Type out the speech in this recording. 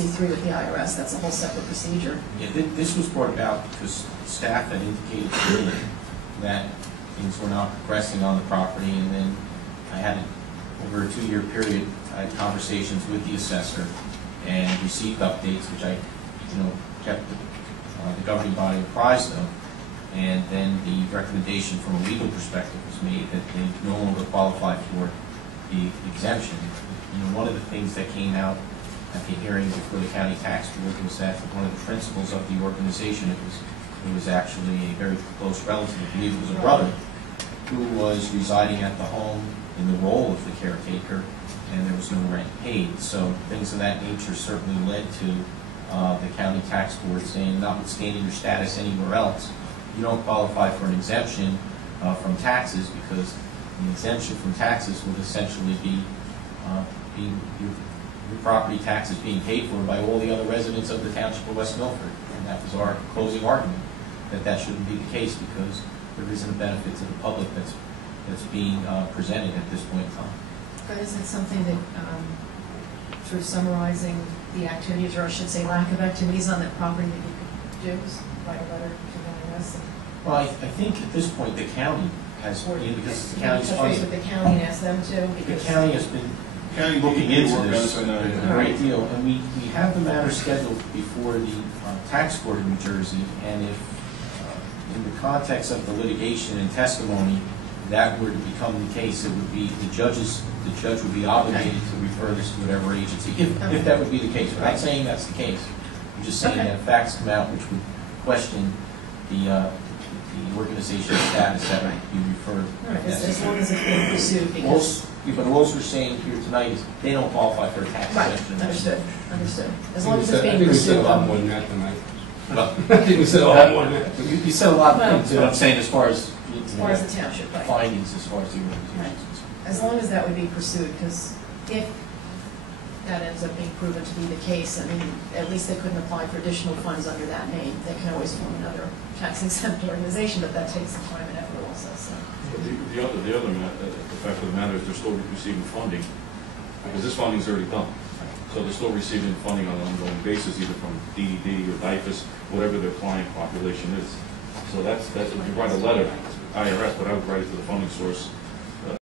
C3 with the IRS. That's a whole separate procedure. Yeah, this was brought about because staff had indicated to me that things were not progressing on the property, and then I had, over a 2-year period, I had conversations with the assessor and received updates, which I, kept the governing body apprised of. And then the recommendation from a legal perspective was made that they no longer qualify for the exemption. One of the things that came out at the hearing before the county tax board was that one of the principals of the organization, it was actually a very close relative, I believe it was a brother, who was residing at the home in the role of the caretaker, and there was no rent paid. So things of that nature certainly led to the county tax board saying, notwithstanding your status anywhere else, you don't qualify for an exemption from taxes, because an exemption from taxes would essentially be your property taxes being paid for by all the other residents of the township of West Milford. And that was our closing argument, that shouldn't be the case, because there isn't a benefit to the public that's being presented at this point in time. But isn't it something that, through summarizing the activities, or I should say lack of activities on that property, that you could do, is write a letter to the IRS? Well, I think at this point the county has, because the county's funding. With the county and ask them to. The county has been looking into this a great deal, and we have the matter scheduled before the tax court in New Jersey, and if in the context of the litigation and testimony that were to become the case, it would be the judge would be obligated to refer this to whatever agency, if that would be the case. We're not saying that's the case. We're just saying that facts come out which would question the organization's status that would be referred. Right, as long as it's being pursued. Because but all we're saying here tonight is they don't qualify for a tax exemption. Right, understood. As long as it's being pursued. I think we said a lot more than that tonight. I think we said a lot more than that. You said a lot of things, but I'm saying as far as the township, right. Findings, as far as the organization. Right. As long as that would be pursued, because if that ends up being proven to be the case, I mean, at least they couldn't apply for additional funds under that name. They can always form another tax-exempt organization, but that takes some time and effort also. So. The fact of the matter is they're still receiving funding, because this funding is already done. So they're still receiving funding on an ongoing basis, either from DDD or DIFUS, whatever their client population is. So that's if you write a letter, IRS, but I would write it to the funding source